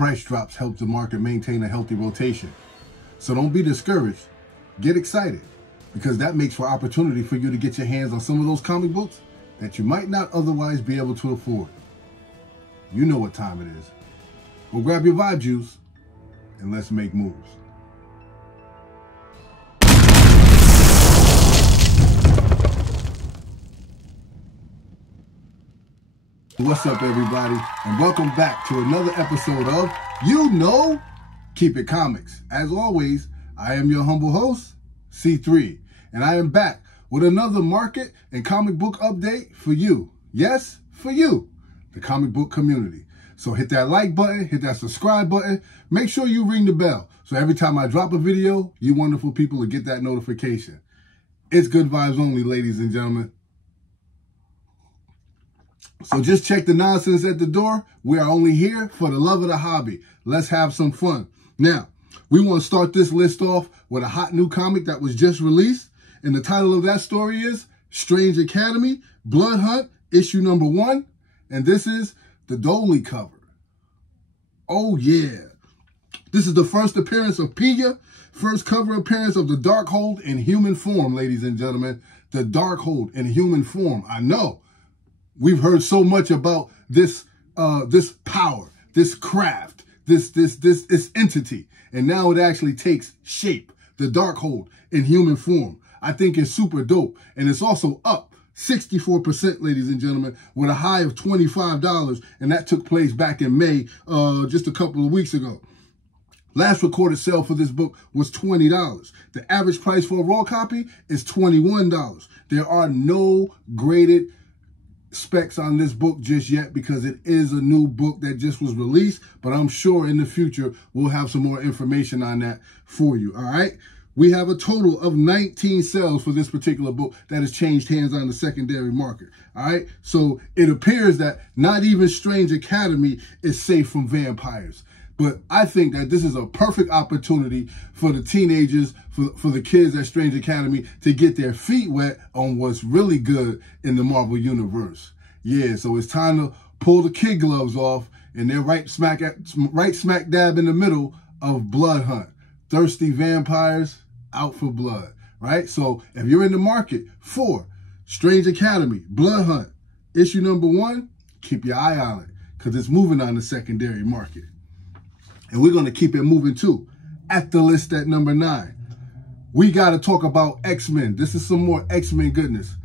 Price drops help the market maintain a healthy rotation. So don't be discouraged. Get excited, because that makes for opportunity for you to get your hands on some of those comic books that you might not otherwise be able to afford. You know what time it is. Go grab your vibe juice and let's make moves. What's up, everybody, and welcome back to another episode of Keep It Comics. As always, I am your humble host, C3, and I am back with another market and comic book update for you. Yes, for you, the comic book community. So hit that like button, hit that subscribe button, make sure you ring the bell, so every time I drop a video, you wonderful people will get that notification. It's good vibes only, ladies and gentlemen. So just check the nonsense at the door. We are only here for the love of the hobby. Let's have some fun. Now, we want to start this list off with a hot new comic that was just released. And the title of that story is Strange Academy, Blood Hunt, issue number 1. And this is the Dolly cover. Oh, yeah. This is the first appearance of Pia, first cover appearance of the Darkhold in human form, ladies and gentlemen. The Darkhold in human form. I know. We've heard so much about this this power, this craft, this entity, and now it actually takes shape. The Darkhold in human form. I think it's super dope, and it's also up 64%, ladies and gentlemen, with a high of $25, and that took place back in May, just a couple of weeks ago. Last recorded sale for this book was $20. The average price for a raw copy is $21. There are no graded specs on this book just yet because it is a new book that just was released, but I'm sure in the future we'll have some more information on that for you. All right, we have a total of 19 sales for this particular book that has changed hands on the secondary market. All right, so it appears that not even Strange Academy is safe from vampires. But I think that this is a perfect opportunity for the teenagers, for the kids at Strange Academy to get their feet wet on what's really good in the Marvel Universe. Yeah, so it's time to pull the kid gloves off, and they're right smack dab in the middle of Blood Hunt. Thirsty vampires out for blood, right? So if you're in the market for Strange Academy, Blood Hunt, issue number 1, keep your eye on it because it's moving on the secondary market. And we're going to keep it moving too. At the list at number 9, we got to talk about X-Men. This is some more X-Men goodness.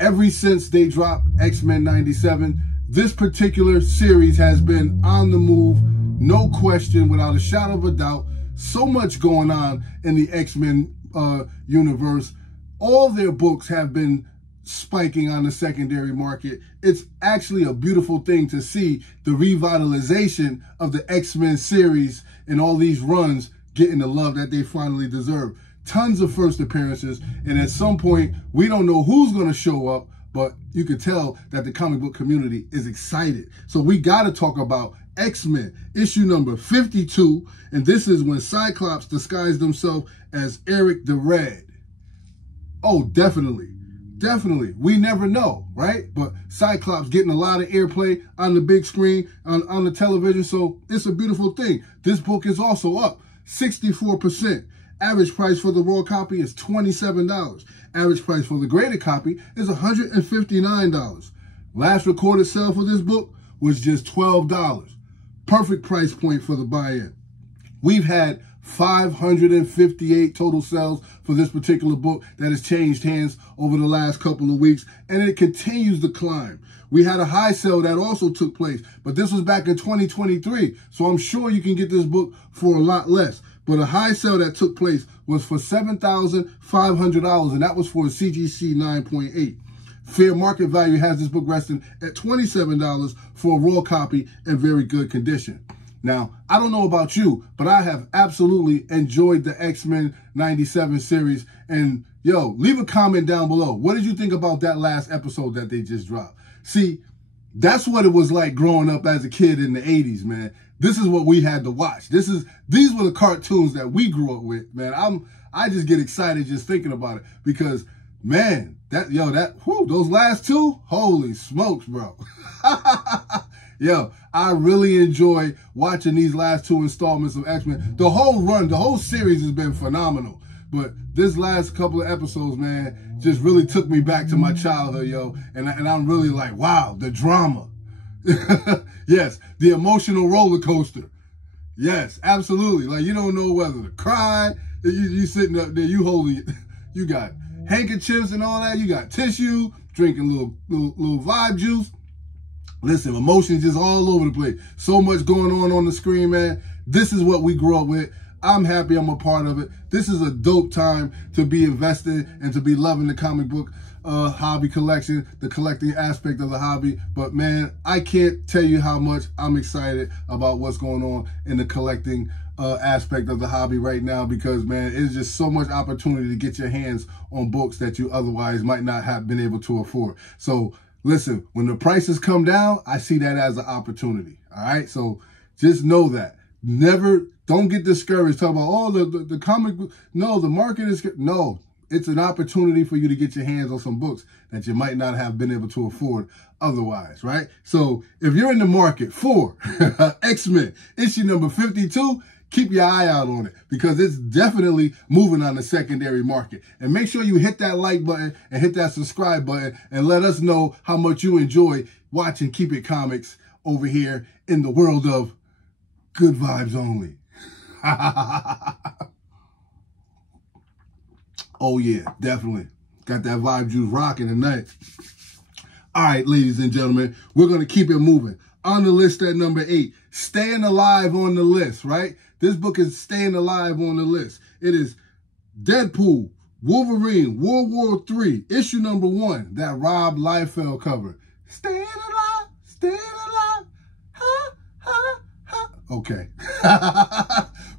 Ever since they dropped X-Men 97, this particular series has been on the move, no question, without a shadow of a doubt. So much going on in the X-Men universe. All their books have been spiking on the secondary market. It's actually a beautiful thing to see the revitalization of the X-Men series and all these runs getting the love that they finally deserve. Tons of first appearances, and at some point, we don't know who's going to show up, but you can tell that the comic book community is excited. So we got to talk about X-Men, issue number 52, and this is when Cyclops disguised himself as Eric the Red. Oh, definitely. Definitely. We never know, right? But Cyclops getting a lot of airplay on the big screen, on the television, so it's a beautiful thing. This book is also up 64%. Average price for the raw copy is $27. Average price for the graded copy is $159. Last recorded sale for this book was just $12. Perfect price point for the buy-in. We've had 558 total sales for this particular book that has changed hands over the last couple of weeks, and it continues to climb. We had a high sale that also took place, but this was back in 2023, so I'm sure you can get this book for a lot less. But a high sale that took place was for $7,500, and that was for a CGC 9.8. Fair market value has this book resting at $27 for a raw copy in very good condition. Now, I don't know about you, but I have absolutely enjoyed the X-Men 97 series. And, yo, leave a comment down below. What did you think about that last episode that they just dropped? See, that's what it was like growing up as a kid in the 80s, man. This is what we had to watch. These were the cartoons that we grew up with, man. I just get excited just thinking about it because, man, those last two, holy smokes, bro. Yo, I really enjoy watching these last 2 installments of X-Men. The whole run, the whole series has been phenomenal. But this last couple of episodes, man, just really took me back to my childhood, yo. And I'm really like, wow, the drama. Yes, the emotional roller coaster. Yes, absolutely. Like, you don't know whether to cry. You sitting up there, you holding it. You got handkerchiefs and all that. You got tissue, drinking little vibe juice. Listen, emotions just all over the place. So much going on the screen, man. This is what we grew up with. I'm happy I'm a part of it. This is a dope time to be invested and to be loving the comic book hobby collection, the collecting aspect of the hobby. But man, I can't tell you how much I'm excited about what's going on in the collecting aspect of the hobby right now, because man, it's just so much opportunity to get your hands on books that you otherwise might not have been able to afford. So listen, when the prices come down, I see that as an opportunity. All right. So just know that. Don't get discouraged. Talk about, oh, the comic book. No, the market is, no, it's an opportunity for you to get your hands on some books that you might not have been able to afford otherwise, right? So if you're in the market for X-Men issue number 52, keep your eye out on it, because it's definitely moving on the secondary market. And make sure you hit that like button and hit that subscribe button and let us know how much you enjoy watching Keep It Comics over here in the world of good vibes only. Oh yeah, definitely. Got that vibe juice rocking tonight. All right, ladies and gentlemen, we're going to keep it moving. On the list at number 8, staying alive on the list, right? This book is staying alive on the list. It is Deadpool, Wolverine, World War III, issue number 1, that Rob Liefeld cover. Staying alive, staying alive, ha, ha, ha. Okay.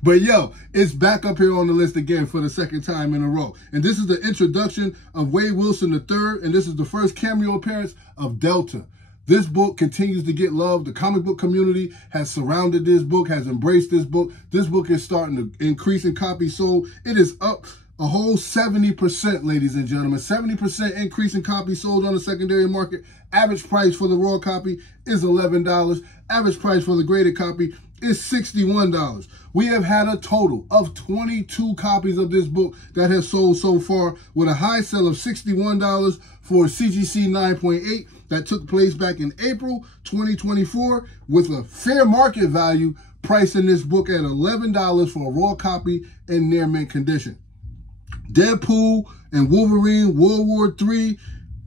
But yo, it's back up here on the list again for the second time in a row. And this is the introduction of Wade Wilson III, and this is the first cameo appearance of Delta. This book continues to get love. The comic book community has surrounded this book, has embraced this book. This book is starting to increase in copies sold. It is up a whole 70%, ladies and gentlemen. 70% increase in copies sold on the secondary market. Average price for the raw copy is $11. Average price for the graded copy is $61. We have had a total of 22 copies of this book that have sold so far, with a high sell of $61 for CGC 9.8 that took place back in April 2024, with a fair market value pricing this book at $11 for a raw copy in near mint condition. Deadpool and Wolverine World War III,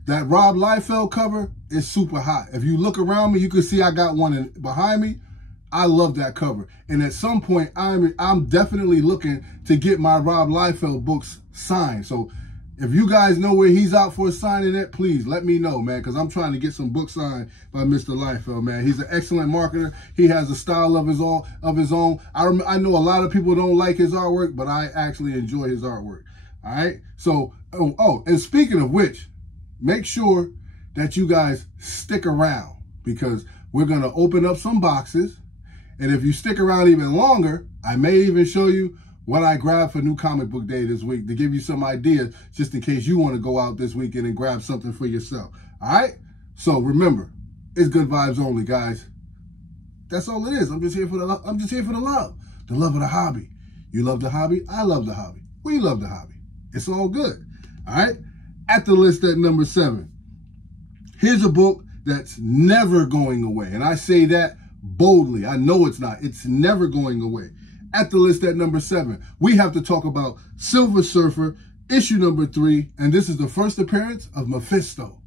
that Rob Liefeld cover is super hot. If you look around me, you can see I got one behind me. I love that cover. And at some point, I'm definitely looking to get my Rob Liefeld books signed. So if you guys know where he's out for signing it, please let me know, man, because I'm trying to get some books signed by Mr. Liefeld, man. He's an excellent marketer. He has a style of his own. I know a lot of people don't like his artwork, but I actually enjoy his artwork. All right? So, and speaking of which, make sure that you guys stick around, because we're going to open up some boxes. And if you stick around even longer, I may even show you what I grabbed for New Comic Book Day this week, to give you some ideas, just in case you want to go out this weekend and grab something for yourself. All right? So remember, it's good vibes only, guys. That's all it is. I'm just here for the love. I'm just here for the love of the hobby. You love the hobby. I love the hobby. We love the hobby. It's all good. All right? At the list at number 7, here's a book that's never going away. And I say that boldly. I know it's not. It's never going away. At the list at number 7, we have to talk about Silver Surfer, issue number 3, and this is the first appearance of Mephisto.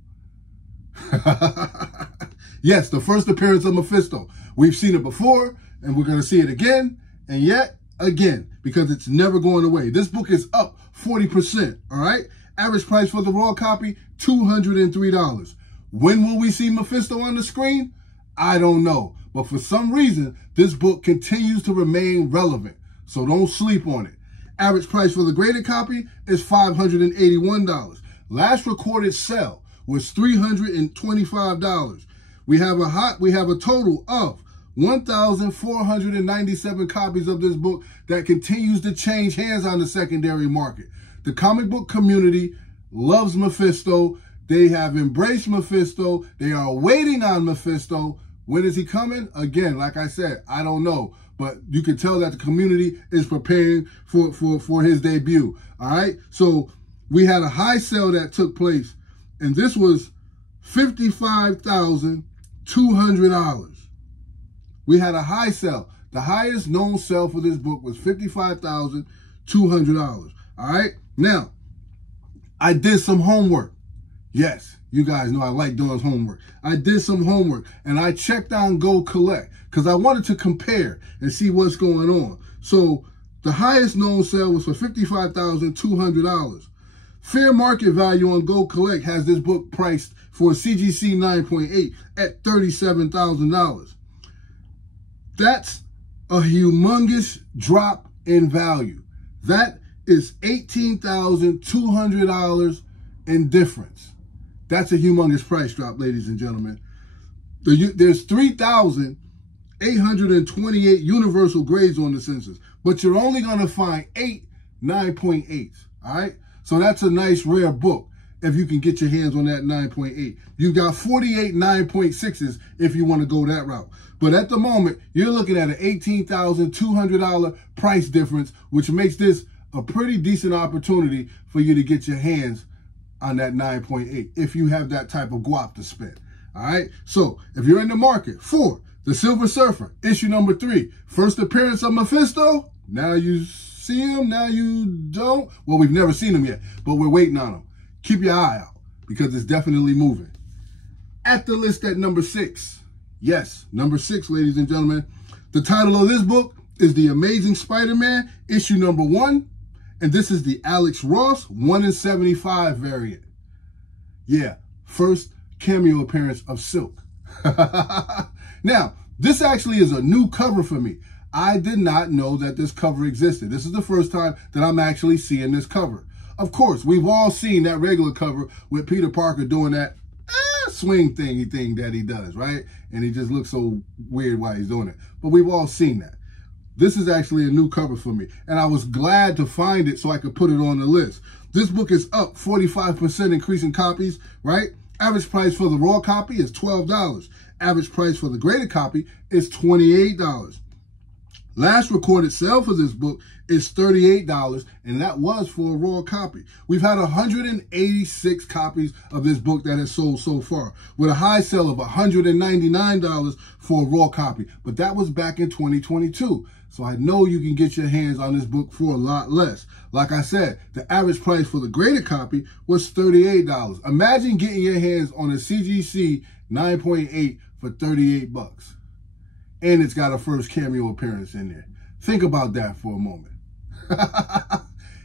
Yes, the first appearance of Mephisto. We've seen it before, and we're going to see it again, and yet again, because it's never going away. This book is up 40%, all right? Average price for the raw copy, $203. When will we see Mephisto on the screen? I don't know. But for some reason, this book continues to remain relevant. So don't sleep on it. Average price for the graded copy is $581. Last recorded sale was $325. We have a total of 1,497 copies of this book that continues to change hands on the secondary market. The comic book community loves Mephisto. They have embraced Mephisto. They are waiting on Mephisto. When is he coming? Again, like I said, I don't know. But you can tell that the community is preparing for his debut. All right? So we had a high sale that took place, and this was $55,200. We had a high sale. The highest known sale for this book was $55,200. All right? Now, I did some homework. Yes, you guys know I like doing homework. I did some homework, and I checked on Go Collect because I wanted to compare and see what's going on. So the highest known sale was for $55,200. Fair market value on Go Collect has this book priced for CGC 9.8 at $37,000. That's a humongous drop in value. That is $18,200 in difference. That's a humongous price drop, ladies and gentlemen. There's 3,828 universal grades on the census, but you're only going to find 8 9.8s, all right? So that's a nice rare book if you can get your hands on that 9.8. You've got 48 9.6s if you want to go that route. But at the moment, you're looking at an $18,200 price difference, which makes this a pretty decent opportunity for you to get your hands on that 9.8 if you have that type of guap to spend. All right. So if you're in the market for The Silver Surfer, issue number 3, first appearance of Mephisto. Now you see him, now you don't. Well, we've never seen him yet, but we're waiting on him. Keep your eye out because it's definitely moving. At the list at number 6. Yes, number 6, ladies and gentlemen. The title of this book is The Amazing Spider-Man, issue number 1. And this is the Alex Ross 1 in 75 variant. Yeah, first cameo appearance of Silk. Now, this actually is a new cover for me. I did not know that this cover existed. This is the first time that I'm actually seeing this cover. Of course, we've all seen that regular cover with Peter Parker doing that swing thing that he does, right? And he just looks so weird while he's doing it. But we've all seen that. This is actually a new cover for me, and I was glad to find it so I could put it on the list. This book is up 45% increase in copies, right? Average price for the raw copy is $12. Average price for the graded copy is $28. Last recorded sale for this book is $38, and that was for a raw copy. We've had 186 copies of this book that has sold so far, with a high sale of $199 for a raw copy. But that was back in 2022. So I know you can get your hands on this book for a lot less. Like I said, the average price for the graded copy was $38. Imagine getting your hands on a CGC 9.8 for 38 bucks. And it's got a first cameo appearance in there. Think about that for a moment.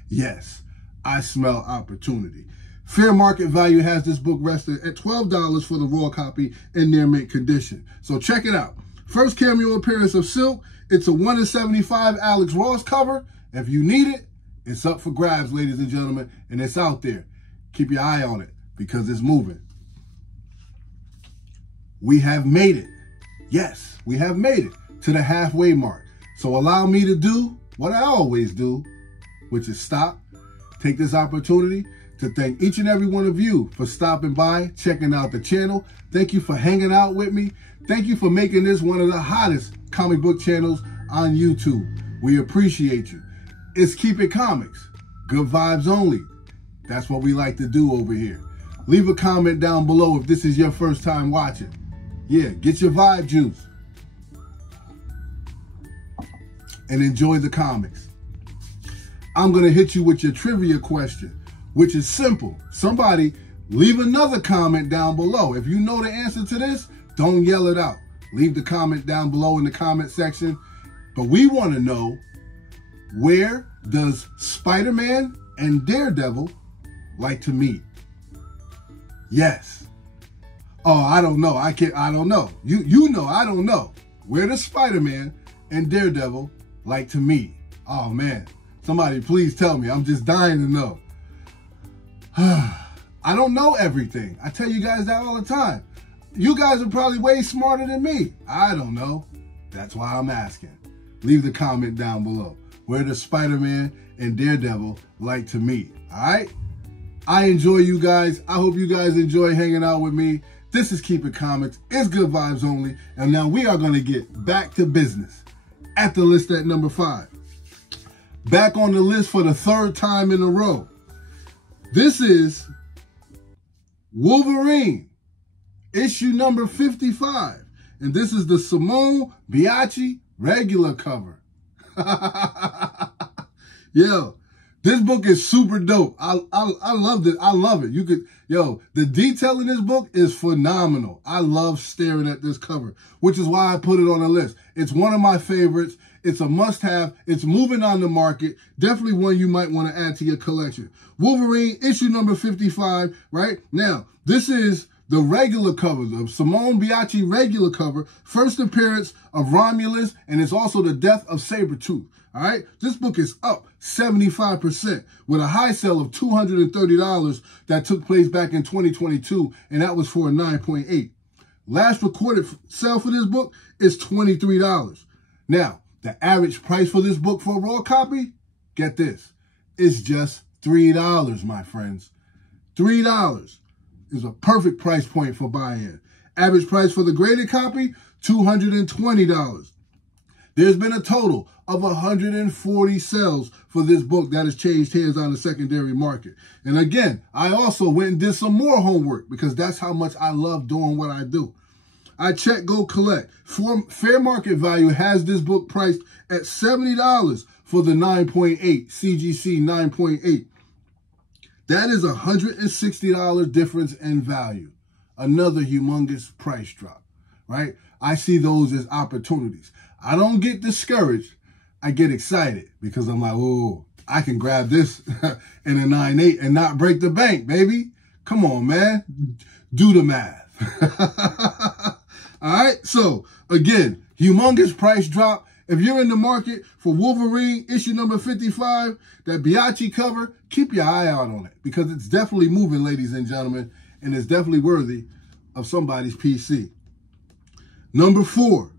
Yes, I smell opportunity. Fair market value has this book rested at $12 for the raw copy in near mint condition. So check it out. First cameo appearance of Silk. It's a 1 in 75 Alex Ross cover. If you need it, it's up for grabs, ladies and gentlemen, and it's out there. Keep your eye on it because it's moving. We have made it. Yes, we have made it to the halfway mark. So allow me to do what I always do, which is stop, take this opportunity to thank each and every one of you for stopping by, checking out the channel. Thank you for hanging out with me. Thank you for making this one of the hottest comic book channels on YouTube. We appreciate you. It's Keep It Comics. Good vibes only. That's what we like to do over here. Leave a comment down below if this is your first time watching. Yeah, get your vibe juice. And enjoy the comics. I'm going to hit you with your trivia question, which is simple. Somebody leave another comment down below. If you know the answer to this, don't yell it out. Leave the comment down below in the comment section. But we want to know, where does Spider-Man and Daredevil like to meet? Yes. Oh, I don't know. I don't know. You know, I don't know. Where does Spider-Man and Daredevil like to meet? Oh, man. Somebody please tell me. I'm just dying to know. I don't know everything. I tell you guys that all the time. You guys are probably way smarter than me. I don't know. That's why I'm asking. Leave the comment down below. Where does Spider-Man and Daredevil like to meet? All right? I enjoy you guys. I hope you guys enjoy hanging out with me. This is Keep It Comics. It's good vibes only. And now we are going to get back to business. At the list at number 5. Back on the list for the 3rd time in a row. This is Wolverine, issue number 55. And this is the Simone Biaggi regular cover. Yo, this book is super dope. I loved it. I love it. The detail in this book is phenomenal. I love staring at this cover, which is why I put it on the list. It's one of my favorites. It's a must-have. It's moving on the market. Definitely one you might want to add to your collection. Wolverine, issue number 55, right? Now, this is the regular cover, the Simone Biaggi regular cover, first appearance of Romulus, and it's also the death of Sabretooth. All right, this book is up 75% with a high sale of $230 that took place back in 2022, and that was for a 9.8. Last recorded sale for this book is $23. Now, the average price for this book for a raw copy, get this, it's just $3, my friends. $3 is a perfect price point for buy-in. Average price for the graded copy, $220. There's been a total of 140 sales for this book that has changed hands on the secondary market. And again, I also went and did some more homework because that's how much I love doing what I do. I checked Go Collect. Fair market value has this book priced at $70 for the 9.8, CGC 9.8. That is a $160 difference in value. Another humongous price drop, right? I see those as opportunities. I don't get discouraged. I get excited because I'm like, oh, I can grab this in a 9.8 and not break the bank, baby. Come on, man. Do the math. All right. So again, humongous price drop. If you're in the market for Wolverine issue number 55, that Biaggi cover, keep your eye out on it because it's definitely moving, ladies and gentlemen, and it's definitely worthy of somebody's PC. Number 4.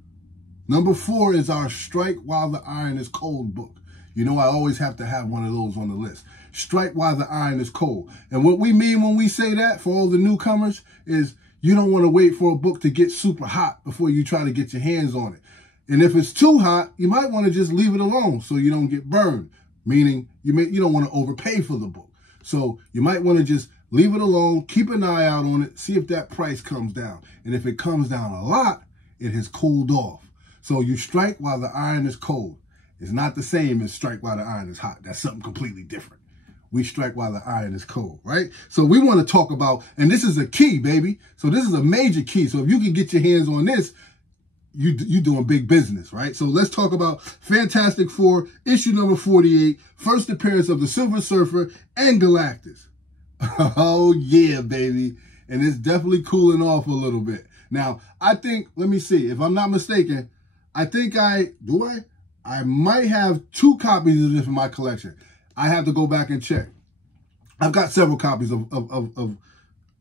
Number 4 is our Strike While the Iron is Cold book. You know, I always have to have one of those on the list. Strike while the iron is cold. And what we mean when we say that for all the newcomers is you don't want to wait for a book to get super hot before you try to get your hands on it. And if it's too hot, you might want to just leave it alone so you don't get burned, meaning you don't want to overpay for the book. So you might want to just leave it alone, keep an eye out on it, see if that price comes down. And if it comes down a lot, it has cooled off. So you strike while the iron is cold. It's not the same as strike while the iron is hot. That's something completely different. We strike while the iron is cold, right? So we want to talk about, and this is a key, baby. So this is a major key. So if you can get your hands on this, you doing big business, right? So let's talk about Fantastic Four, issue number 48, first appearance of the Silver Surfer and Galactus. Oh, yeah, baby. And it's definitely cooling off a little bit. Now, I think, let me see, if I'm not mistaken, I think I might have 2 copies of this in my collection. I have to go back and check. I've got several copies of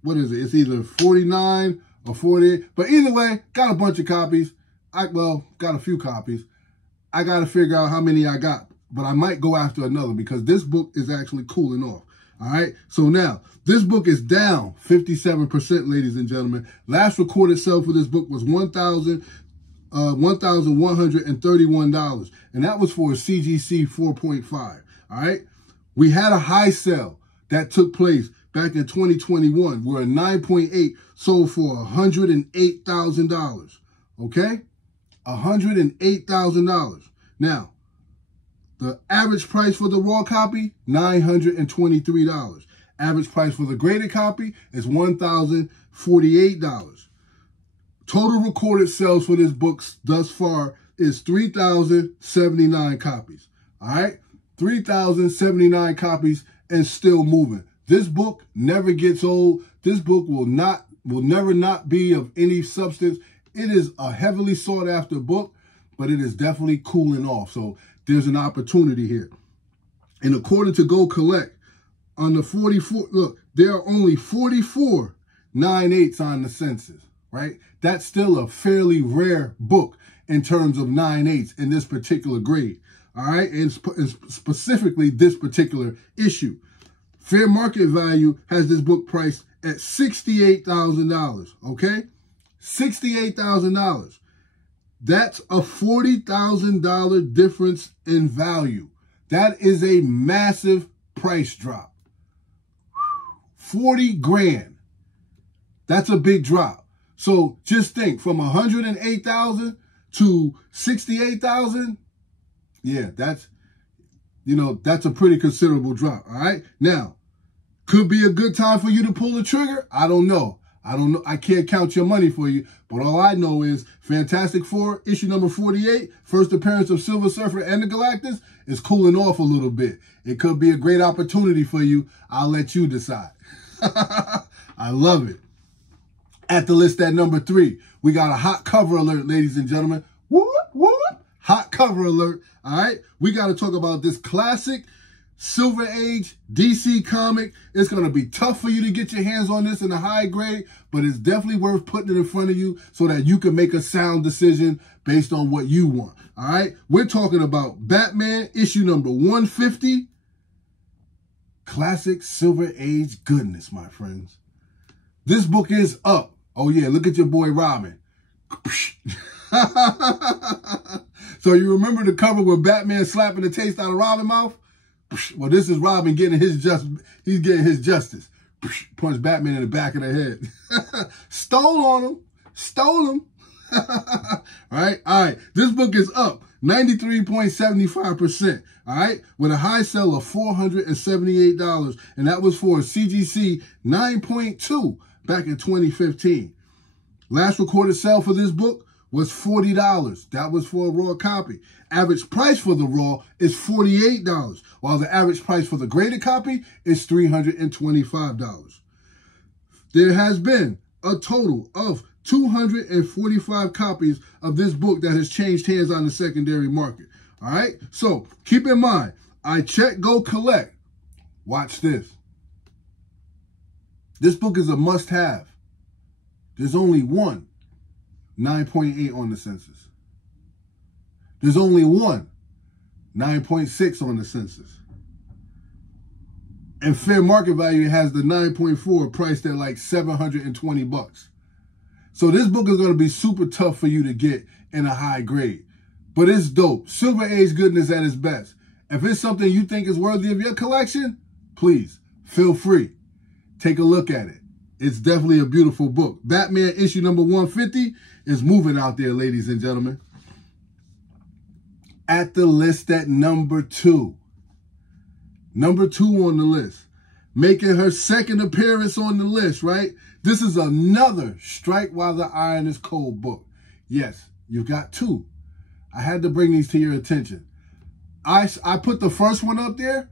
what is it? It's either 49 or 48. But either way, got a bunch of copies. Got a few copies. I got to figure out how many I got. But I might go after another because this book is actually cooling off. All right. So now, this book is down 57%, ladies and gentlemen. Last recorded sale for this book was $1,131. And that was for a CGC 4.5. All right. We had a high sale that took place back in 2021 where a 9.8 sold for $108,000. Okay. $108,000. Now, the average price for the raw copy, $923. Average price for the graded copy is $1,048. Total recorded sales for this book thus far is 3,079 copies. All right? 3,079 copies and still moving. This book never gets old. This book will never not be of any substance. It is a heavily sought after book, but it is definitely cooling off. So there's an opportunity here. And according to Go Collect, on the 44, look, there are only 44 9/8s on the census, right? That's still a fairly rare book in terms of 9/8s in this particular grade, all right? And specifically this particular issue. Fair market value has this book priced at $68,000, okay? $68,000. That's a $40,000 difference in value. That is a massive price drop. 40 grand. That's a big drop. So just think, from 108,000 to 68,000. Yeah, that's, you know, that's a pretty considerable drop. All right. Now, could be a good time for you to pull the trigger. I don't know. I can't count your money for you, but all I know is Fantastic Four, issue number 48, first appearance of Silver Surfer and the Galactus, is cooling off a little bit. It could be a great opportunity for you. I'll let you decide. I love it. At the list at number 3, we got a hot cover alert, ladies and gentlemen. Whoop, whoop. Hot cover alert. All right. We got to talk about this classic Silver Age DC comic. It's going to be tough for you to get your hands on this in a high grade, but it's definitely worth putting it in front of you so that you can make a sound decision based on what you want. All right. We're talking about Batman issue number 150. Classic Silver Age goodness, my friends. This book is up. Oh yeah, look at your boy Robin. So you remember the cover with Batman slapping the taste out of Robin's mouth? Well, this is Robin getting his he's getting his justice. Punch Batman in the back of the head. Stole on him. Stole him. All right. This book is up 93.75%. All right. With a high sell of $478. And that was for a CGC 9.2 back in 2015. Last recorded sale for this book was $40. That was for a raw copy. Average price for the raw is $48, while the average price for the graded copy is $325. There has been a total of 245 copies of this book that has changed hands on the secondary market. All right? So keep in mind, I check, go collect. Watch this. This book is a must-have. There's only one 9.8 on the census. There's only one 9.6 on the census. And fair market value has the 9.4 priced at like $720. So this book is going to be super tough for you to get in a high grade. But it's dope. Silver Age goodness at its best. If it's something you think is worthy of your collection, please feel free. Take a look at it. It's definitely a beautiful book. Batman issue number 150 is moving out there, ladies and gentlemen. At the list at number 2. Number 2 on the list. Making her second appearance on the list, right? This is another Strike While the Iron is Cold book. Yes, you've got 2. I had to bring these to your attention. I put the first one up there.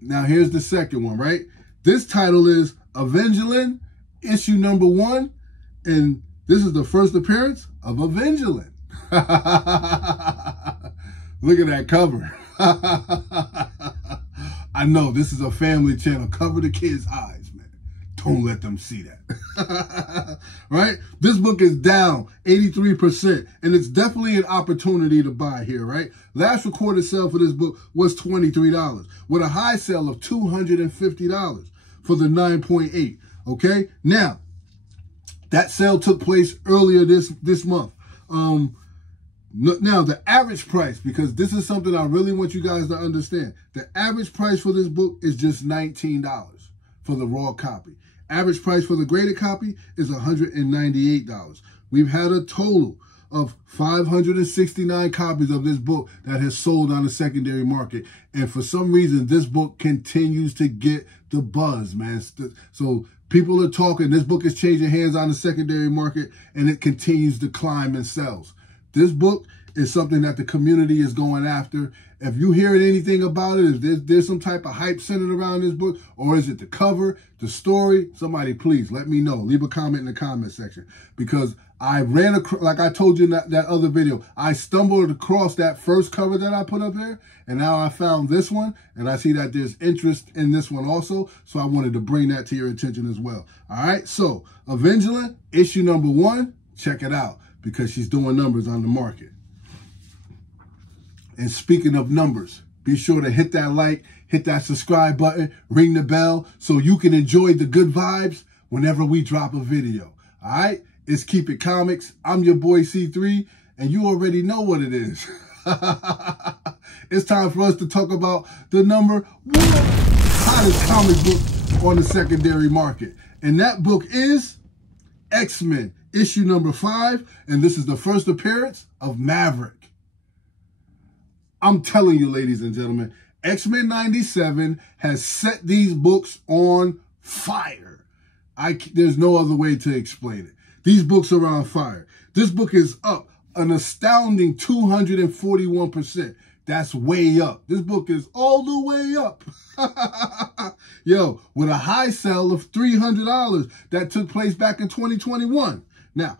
Now here's the second one, right? This title is Evangeline, issue number 1, and this is the first appearance of Evangeline. Look at that cover. I know this is a family channel. Cover the kids' eyes, man. Don't let them see that. Right? This book is down 83%, and it's definitely an opportunity to buy here, right? Last recorded sale for this book was $23, with a high sale of $250 for the 9.8. Okay? Now, that sale took place earlier this month. Now, the average price, because this is something I really want you guys to understand. The average price for this book is just $19 for the raw copy. Average price for the graded copy is $198. We've had a total of 569 copies of this book that has sold on the secondary market. And for some reason, this book continues to get the buzz, man. So people are talking. This book is changing hands on the secondary market, and it continues to climb in sales. This book is something that the community is going after. If you hear anything about it, if there's some type of hype centered around this book, or is it the cover, the story, somebody please let me know. Leave a comment in the comment section, because I ran across, like I told you in that other video, I stumbled across that first cover that I put up here, and now I found this one, and I see that there's interest in this one also, so I wanted to bring that to your attention as well. All right, so Evangeline, issue number 1, check it out, because she's doing numbers on the market. And speaking of numbers, be sure to hit that like, hit that subscribe button, ring the bell, so you can enjoy the good vibes whenever we drop a video. All right? It's Keep It Comics. I'm your boy C3, and you already know what it is. It's time for us to talk about the number one hottest comic book on the secondary market. And that book is X-Men, issue number 5. And this is the first appearance of Maverick. I'm telling you, ladies and gentlemen, X-Men 97 has set these books on fire. There's no other way to explain it. These books are on fire. This book is up an astounding 241%. That's way up. This book is all the way up. Yo, with a high sell of $300 that took place back in 2021. Now,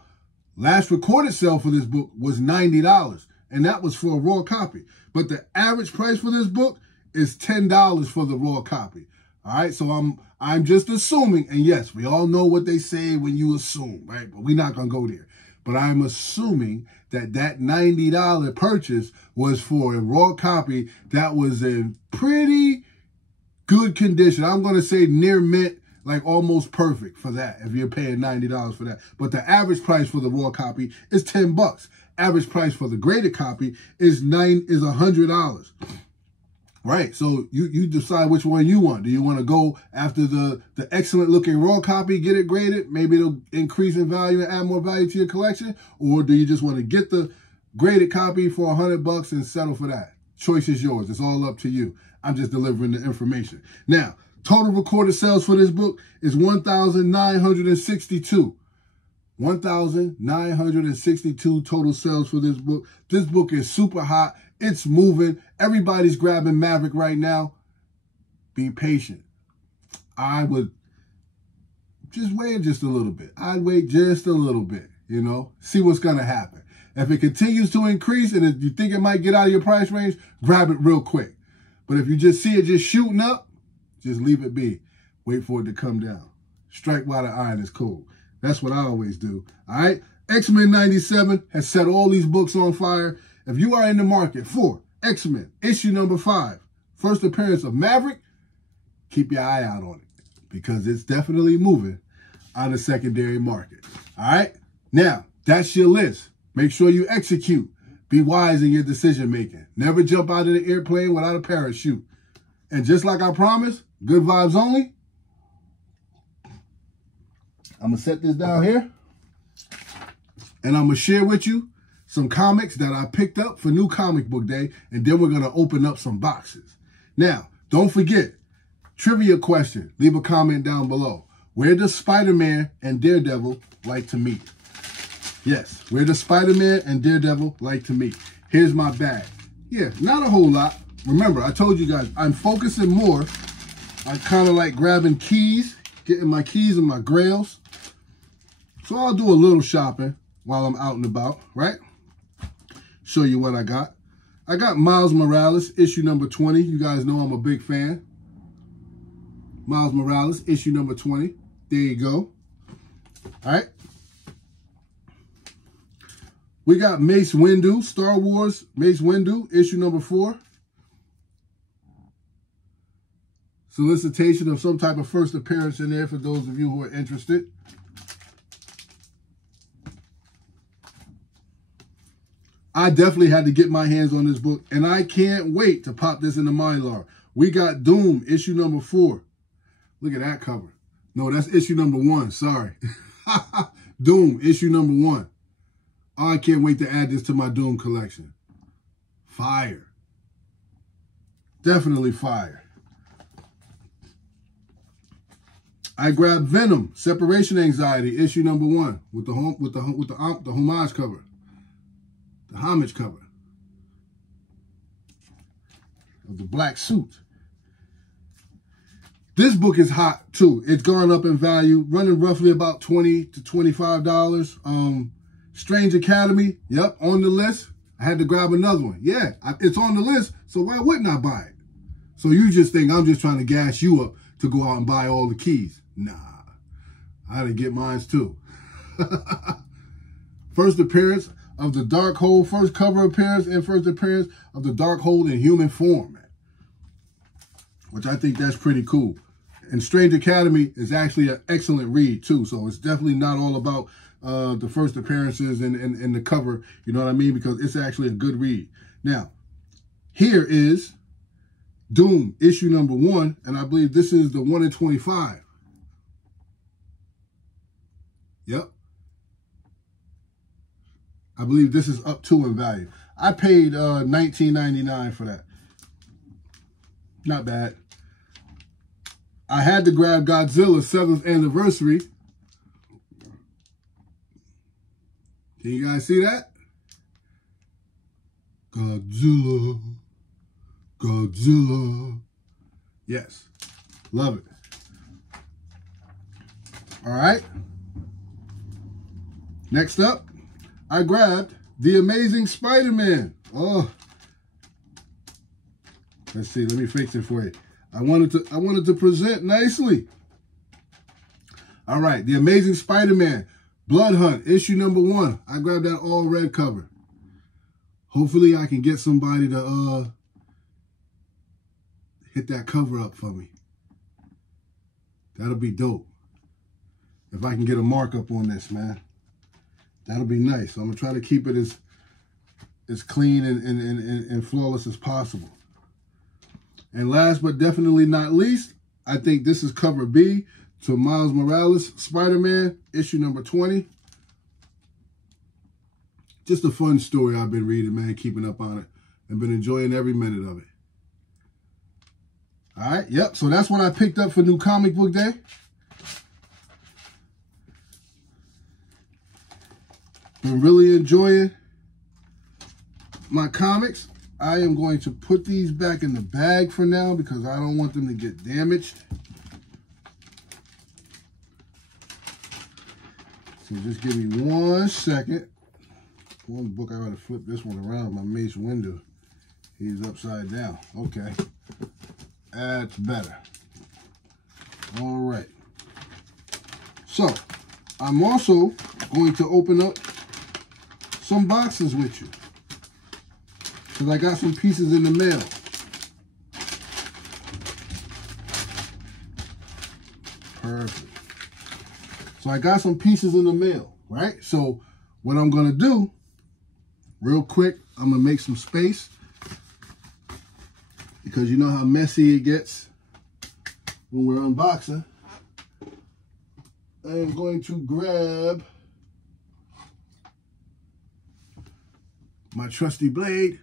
last recorded sale for this book was $90, and that was for a raw copy. But the average price for this book is $10 for the raw copy. All right, so I'm just assuming, and yes, we all know what they say when you assume, right? But we're not going to go there. But I'm assuming that that $90 purchase was for a raw copy that was in pretty good condition. I'm going to say near mint, like almost perfect for that, if you're paying $90 for that. But the average price for the raw copy is $10. Average price for the graded copy is $100. Right, so you decide which one you want. Do you want to go after the excellent looking raw copy, get it graded, maybe it'll increase in value and add more value to your collection? Or do you just want to get the graded copy for $100 and settle for that? Choice is yours. It's all up to you. I'm just delivering the information. Now, total recorded sales for this book is 1,962. 1,962 total sales for this book. This book is super hot. It's moving. Everybody's grabbing Maverick right now. Be patient. I would just wait just a little bit. I'd wait just a little bit, you know, see what's going to happen. If it continues to increase and if you think it might get out of your price range, grab it real quick. But if you just see it just shooting up, just leave it be. Wait for it to come down. Strike while the iron is cold. That's what I always do. All right. X-Men 97 has set all these books on fire. If you are in the market for X-Men, issue number 5, first appearance of Maverick, keep your eye out on it because it's definitely moving on the secondary market. All right. Now, that's your list. Make sure you execute. Be wise in your decision making. Never jump out of the airplane without a parachute. And just like I promised, good vibes only. I'm going to set this down here. And I'm going to share with you some comics that I picked up for New Comic Book Day. And then we're going to open up some boxes. Now, don't forget, trivia question. Leave a comment down below. Where does Spider-Man and Daredevil like to meet? Yes, where does Spider-Man and Daredevil like to meet? Here's my bag. Yeah, not a whole lot. Remember, I told you guys, I'm focusing more on kind of like grabbing keys, getting my keys and my grails. So I'll do a little shopping while I'm out and about, right? Show you what I got. I got Miles Morales, issue number 20. You guys know I'm a big fan. Miles Morales, issue number 20. There you go. All right. We got Mace Windu, Star Wars Mace Windu, issue number 4. Solicitation of some type of first appearance in there for those of you who are interested. I definitely had to get my hands on this book, and I can't wait to pop this in the Mylar. We got Doom, issue number 4. Look at that cover. No, that's issue number 1. Sorry. Doom, issue number 1. Oh, I can't wait to add this to my Doom collection. Fire. Definitely fire. I grabbed Venom, Separation Anxiety, issue number 1 with the homage cover. The homage cover of the black suit. This book is hot too. It's gone up in value, running roughly about $20 to $25. Strange Academy, yep, on the list. I had to grab another one. Yeah, it's on the list, so why wouldn't I buy it? So you just think I'm just trying to gas you up to go out and buy all the keys. Nah, I had to get mine too. First appearance of the Darkhold, first cover appearance and first appearance of the Darkhold in human form, man. Which I think that's pretty cool. And Strange Academy is actually an excellent read too. So it's definitely not all about the first appearances and the cover, you know what I mean? Because it's actually a good read. Now, here is Doom, issue number 1, and I believe this is the 1 in 25. Yep. I believe this is up 2 in value. I paid $19.99 for that. Not bad. I had to grab Godzilla's 7th anniversary. Can you guys see that? Godzilla. Godzilla. Yes. Love it. All right. Next up, I grabbed The Amazing Spider-Man. Oh. Let's see. Let me fix it for you. I wanted to present nicely. All right. The Amazing Spider-Man. Blood Hunt, issue number 1. I grabbed that all red cover. Hopefully I can get somebody to hit that cover up for me. That'll be dope. If I can get a markup on this, man. That'll be nice. So I'm going to try to keep it as clean and flawless as possible. And last but definitely not least, I think this is cover B to Miles Morales, Spider-Man, issue number 20. Just a fun story I've been reading, man, keeping up on it. I've been enjoying every minute of it. All right, yep, so that's what I picked up for New Comic Book Day. Been really enjoying my comics. I am going to put these back in the bag for now because I don't want them to get damaged. So just give me 1 second. One book, I gotta flip this one around. My mate's window, he's upside down. Okay, that's better. All right. So I'm also going to open up some boxes with you because I got some pieces in the mail. Perfect. So I got some pieces in the mail, right? So what I'm gonna do, real quick, I'm gonna make some space because you know how messy it gets when we're unboxing. I am going to grab my trusty blade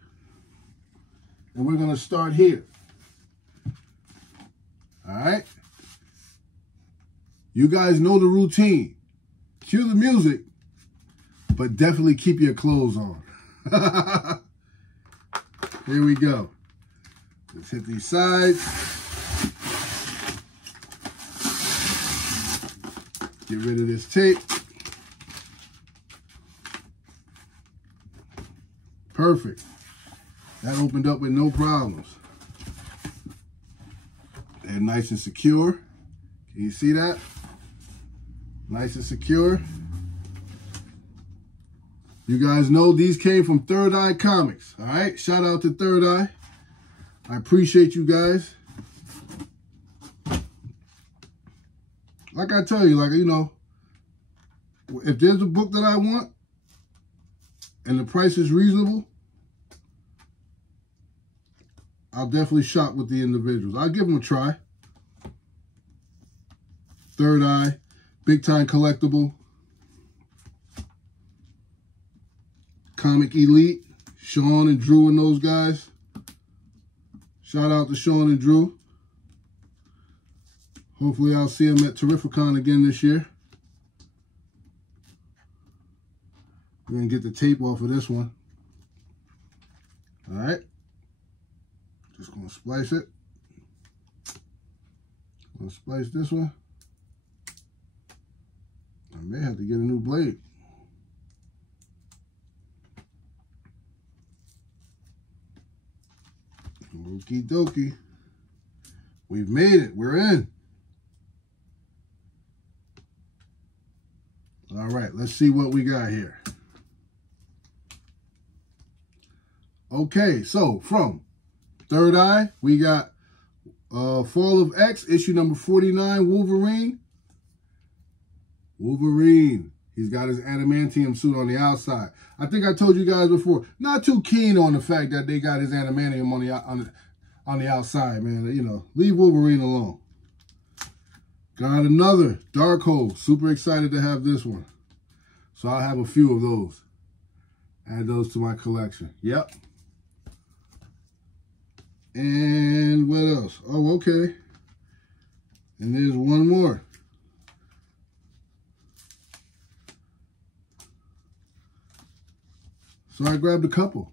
and we're gonna start here. All right. You guys know the routine. Cue the music, but definitely keep your clothes on. Here we go. Let's hit these sides. Get rid of this tape. Perfect. That opened up with no problems. And nice and secure. Can you see that? Nice and secure. You guys know these came from Third Eye Comics. All right. Shout out to Third Eye. I appreciate you guys. Like I tell you, like, you know, if there's a book that I want and the price is reasonable, I'll definitely shop with the individuals. I'll give them a try. Third Eye, big time collectible. Comic Elite, Sean and Drew and those guys. Shout out to Sean and Drew. Hopefully I'll see them at Terrificon again this year. We're going to get the tape off of this one. All right. Just going to splice it. Going to splice this one. I may have to get a new blade. Okie dokie. We've made it. We're in. All right, let's see what we got here. Okay, so from Third Eye, we got Fall of X, issue number 49, Wolverine. Wolverine. He's got his adamantium suit on the outside. I think I told you guys before, not too keen on the fact that they got his adamantium on the outside, man. You know, leave Wolverine alone. Got another Darkhold. Super excited to have this one. So I'll have a few of those. Add those to my collection. Yep. And what else? Oh, okay. And there's one more. So I grabbed a couple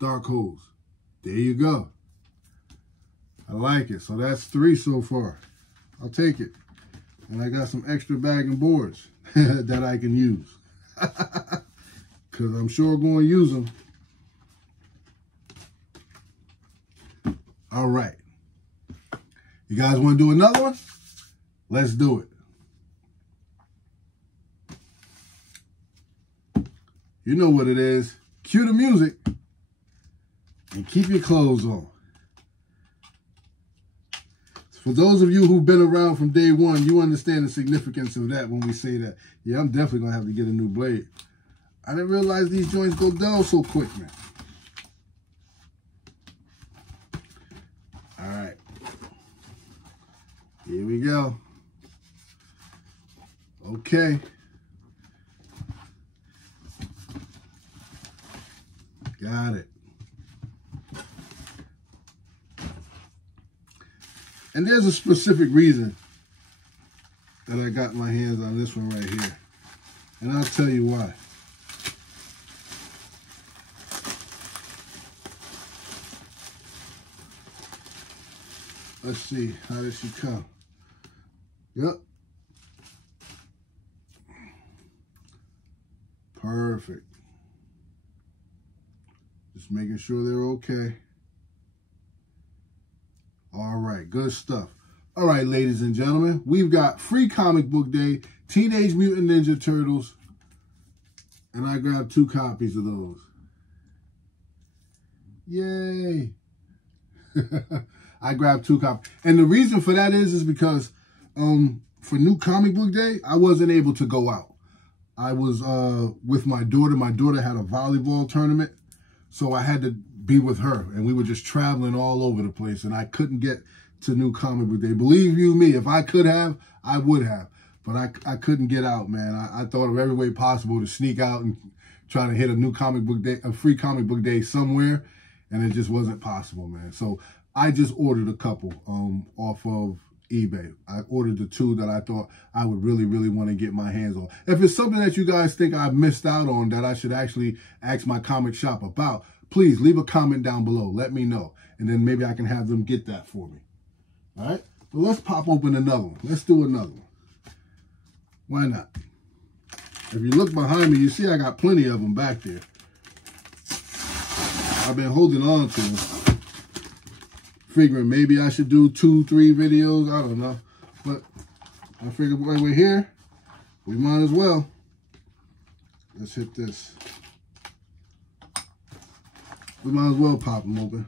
Darkholds. There you go. I like it. So that's 3 so far. I'll take it. And I got some extra bag and boards that I can use. Because I'm sure going to use them. All right. You guys want to do another one? Let's do it. You know what it is. Cue the music and keep your clothes on. For those of you who've been around from day one, you understand the significance of that when we say that. Yeah, I'm definitely going to have to get a new blade. I didn't realize these joints go dull so quick, man. All right. Here we go. Okay. Got it. And there's a specific reason that I got my hands on this one right here. And I'll tell you why. Let's see, how did she come? Yep. Perfect. Just making sure they're okay. All right, good stuff. All right, ladies and gentlemen, we've got Free Comic Book Day, Teenage Mutant Ninja Turtles, and I grabbed 2 copies of those. Yay. I grabbed 2 copies. And the reason for that is because for New Comic Book Day, I wasn't able to go out. I was with my daughter. My daughter had a volleyball tournament, so I had to be with her. And we were just traveling all over the place, and I couldn't get to New Comic Book Day. Believe you me, if I could have, I would have. But I couldn't get out, man. I thought of every way possible to sneak out and try to hit a New Comic Book Day, a Free Comic Book Day somewhere, and it just wasn't possible, man. So I just ordered a couple off of eBay. I ordered the 2 that I thought I would really, really want to get my hands on. If it's something that you guys think I've missed out on that I should actually ask my comic shop about, please leave a comment down below. Let me know. And then maybe I can have them get that for me. All right? But let's pop open another one. Let's do another one. Why not? If you look behind me, you see I got plenty of them back there. I've been holding on to them. Figuring maybe I should do 2, 3 videos. I don't know. But I figured while we're here, we might as well. Let's hit this. We might as well pop them open.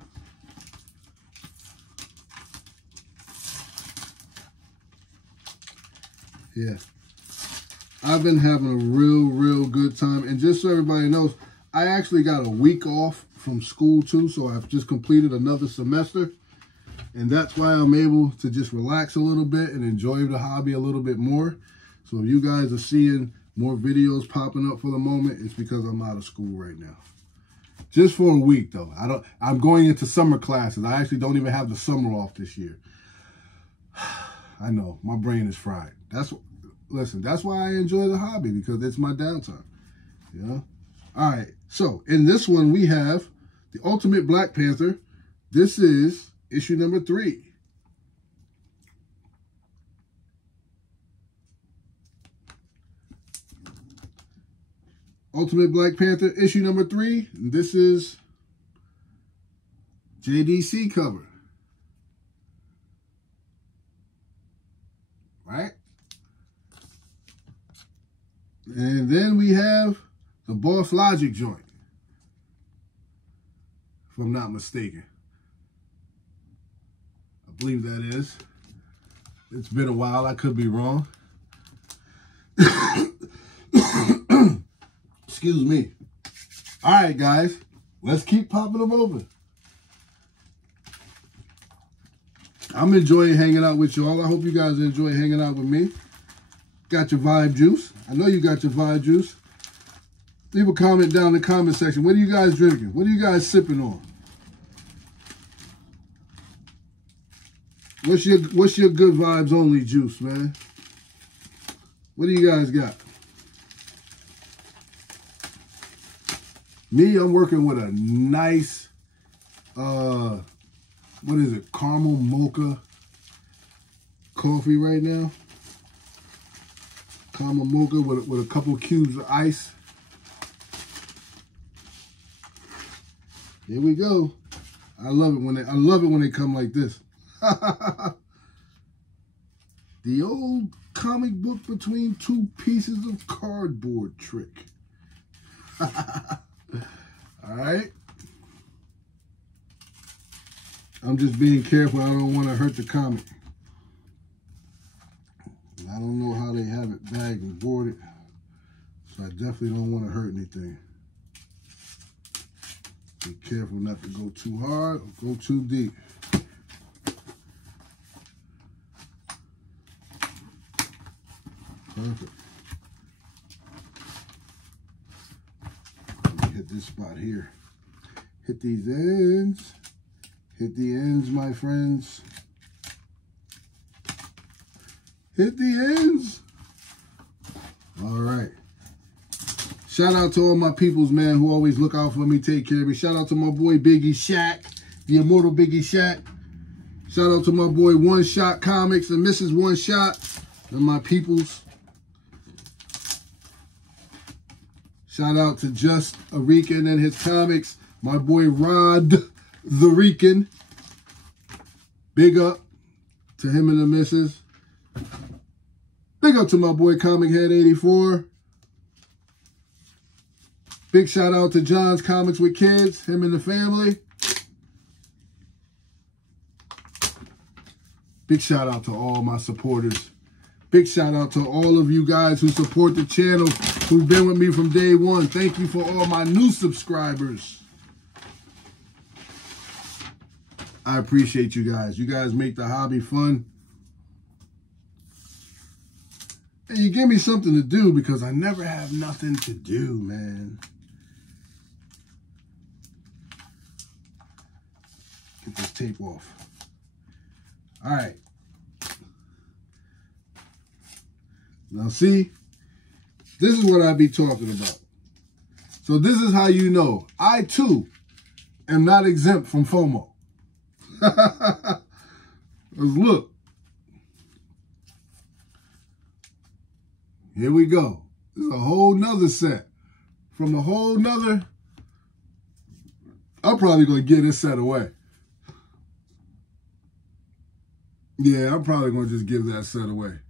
Yeah. I've been having a real good time. And just so everybody knows, I actually got a week off from school too. So I've just completed another semester. And that's why I'm able to just relax a little bit and enjoy the hobby a little bit more. So if you guys are seeing more videos popping up for the moment, it's because I'm out of school right now. Just for a week though. I'm going into summer classes. I actually don't even have the summer off this year. I know, my brain is fried. Listen, that's why I enjoy the hobby, because it's my downtime. You know? All right, so in this one we have the Ultimate Black Panther. This is issue number 3. Ultimate Black Panther, issue number 3. And this is JDC cover. Right? And then we have the Boss Logic joint, if I'm not mistaken. A believe that is. It's been a while. I could be wrong. Excuse me. All right, guys. Let's keep popping them open. I'm enjoying hanging out with y'all. I hope you guys enjoy hanging out with me. Got your vibe juice. I know you got your vibe juice. Leave a comment down in the comment section. What are you guys drinking? What are you guys sipping on? What's your good vibes only juice, man? What do you guys got? Me, I'm working with a nice, what is it? Caramel mocha coffee right now. Caramel mocha with a couple cubes of ice. Here we go. I love it when they come like this. The old comic book between two pieces of cardboard trick. All right. I'm just being careful. I don't want to hurt the comic. I don't know how they have it bagged and boarded, so I definitely don't want to hurt anything. Be careful not to go too hard or go too deep. Perfect. Let me hit this spot here. Hit these ends. Hit the ends, my friends. Hit the ends. All right. Shout out to all my peoples, man, who always look out for me, take care of me. Shout out to my boy Biggie Shaq, the immortal Biggie Shaq. Shout out to my boy One Shot Comics and Mrs. One Shot and my peoples. Shout out to Just a Rican and his comics. My boy Rod the Rican. Big up to him and the missus. Big up to my boy Comic Head 84. Big shout out to John's Comics with Kids, him and the family. Big shout out to all my supporters. Big shout out to all of you guys who support the channel, who've been with me from day one. Thank you for all my new subscribers. I appreciate you guys. You guys make the hobby fun. And you give me something to do because I never have nothing to do, man. Get this tape off. All right. Now see, this is what I be talking about. So this is how you know I too am not exempt from FOMO. Let's look. Here we go. This is a whole nother set. From a whole nother, I'm probably going to give this set away. Yeah, I'm probably going to just give that set away.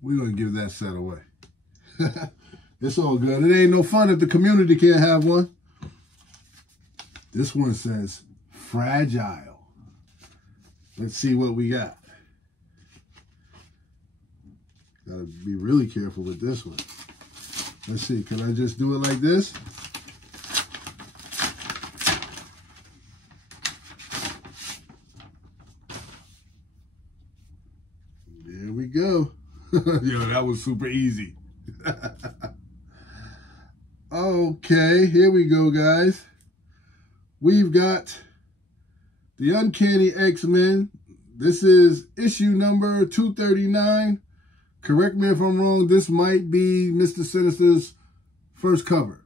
We're going to give that set away. It's all good. It ain't no fun if the community can't have one. This one says, fragile. Let's see what we got. Gotta be really careful with this one. Let's see, can I just do it like this? There we go. Yo, that was super easy. Okay, here we go, guys. We've got the Uncanny X-Men. This is issue number 239. Correct me if I'm wrong. This might be Mr. Sinister's first cover.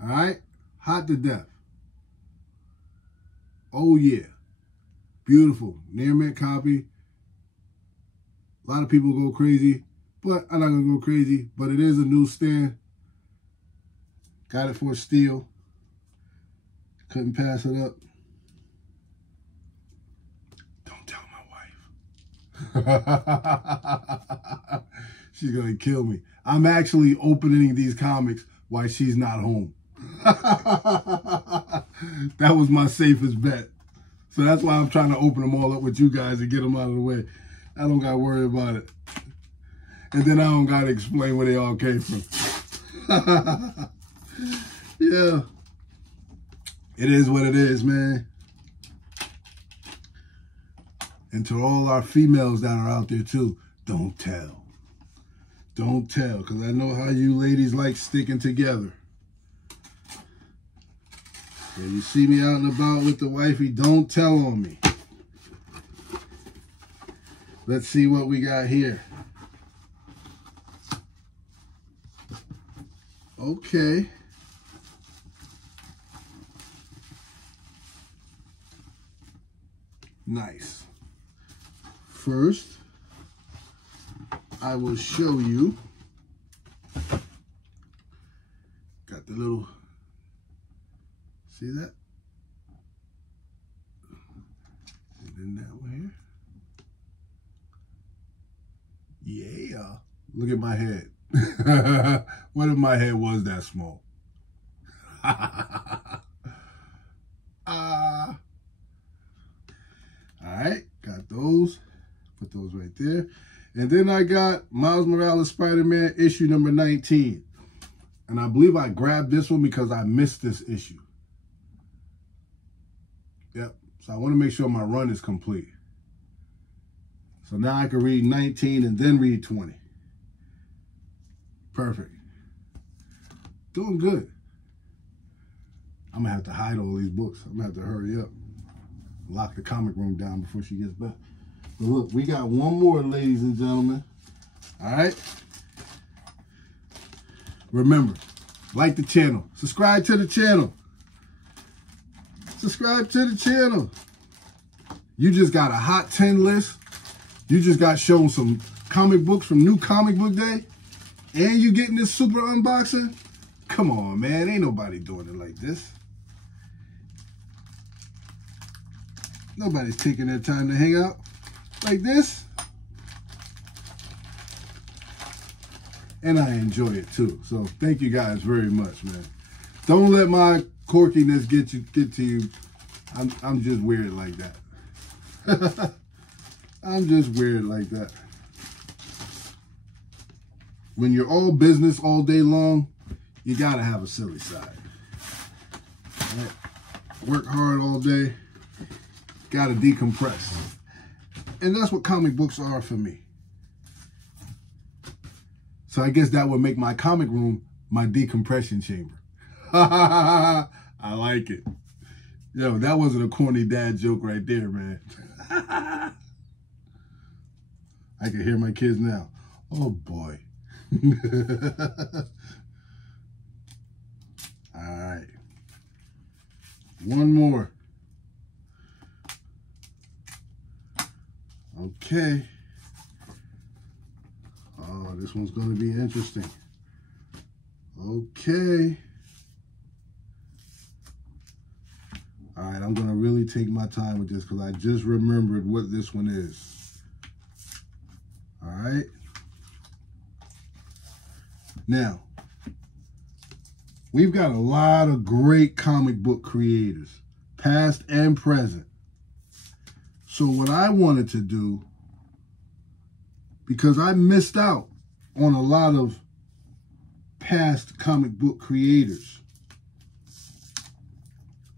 All right? Hot to death. Oh, yeah. Beautiful. Near mint copy. A lot of people go crazy, but I'm not going to go crazy. But it is a newsstand. Got it for a steal. Couldn't pass it up. Don't tell my wife. She's going to kill me. I'm actually opening these comics why she's not home. That was my safest bet. So that's why I'm trying to open them all up with you guys and get them out of the way. I don't got to worry about it. And then I don't got to explain where they all came from. Yeah. It is what it is, man. And to all our females that are out there too, don't tell. Don't tell, because I know how you ladies like sticking together. When you see me out and about with the wifey, don't tell on me. Let's see what we got here. Okay. Nice. First, I will show you. Got the little, see that? And then that one here. Yeah. Look at my head. What if my head was that small? All right, got those. Put those right there. And then I got Miles Morales Spider-Man issue number 19. And I believe I grabbed this one because I missed this issue. Yep. So I want to make sure my run is complete. So now I can read 19 and then read 20. Perfect. Doing good. I'm going to have to hide all these books. I'm going to have to hurry up. Lock the comic room down before she gets back. But look, we got one more, ladies and gentlemen. All right? Remember, like the channel. Subscribe to the channel. Subscribe to the channel. You just got a hot 10 list. You just got shown some comic books from New Comic Book Day. And you getting this super unboxing? Come on, man. Ain't nobody doing it like this. Nobody's taking their time to hang out like this. And I enjoy it too. So thank you guys very much, man. Don't let my quirkiness get to you. I'm just weird like that. I'm just weird like that. When you're all business all day long, you gotta have a silly side. All right? Work hard all day. Gotta decompress. And that's what comic books are for me. So I guess that would make my comic room my decompression chamber. I like it. Yo, that wasn't a corny dad joke right there, man. I can hear my kids now. Oh, boy. All right. One more. Okay. Oh, this one's going to be interesting. Okay. All right, I'm going to really take my time with this because I just remembered what this one is. All right. Now, we've got a lot of great comic book creators, past and present. So what I wanted to do, because I missed out on a lot of past comic book creators,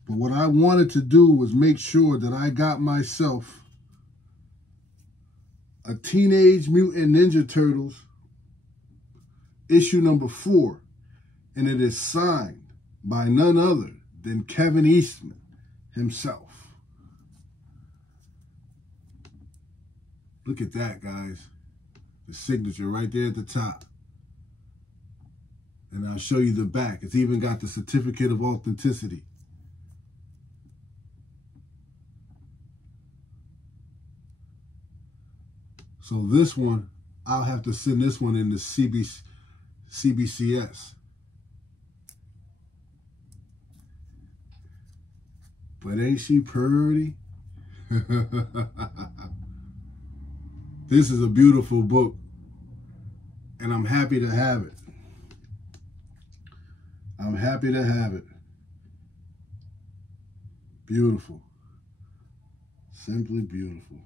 but what I wanted to do was make sure that I got myself a Teenage Mutant Ninja Turtles issue number 4, and it is signed by none other than Kevin Eastman himself. Look at that, guys. The signature right there at the top. And I'll show you the back. It's even got the certificate of authenticity. So this one, I'll have to send this one into CBCS. But ain't she pretty? This is a beautiful book, and I'm happy to have it. I'm happy to have it. Beautiful. Simply beautiful.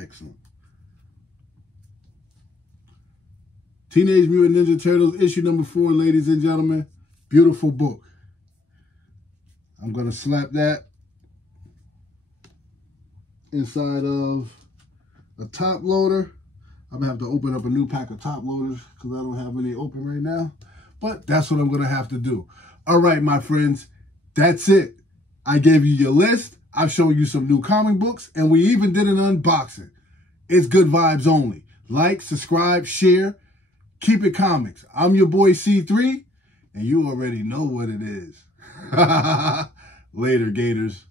Excellent. Teenage Mutant Ninja Turtles, issue number 4, ladies and gentlemen. Beautiful book. I'm going to slap that inside of a top loader. I'm going to have to open up a new pack of top loaders because I don't have any open right now. But that's what I'm going to have to do. All right, my friends, that's it. I gave you your list. I've shown you some new comic books, and we even did an unboxing. It's good vibes only. Like, subscribe, share. Keep it comics. I'm your boy C3, and you already know what it is. Later, Gators.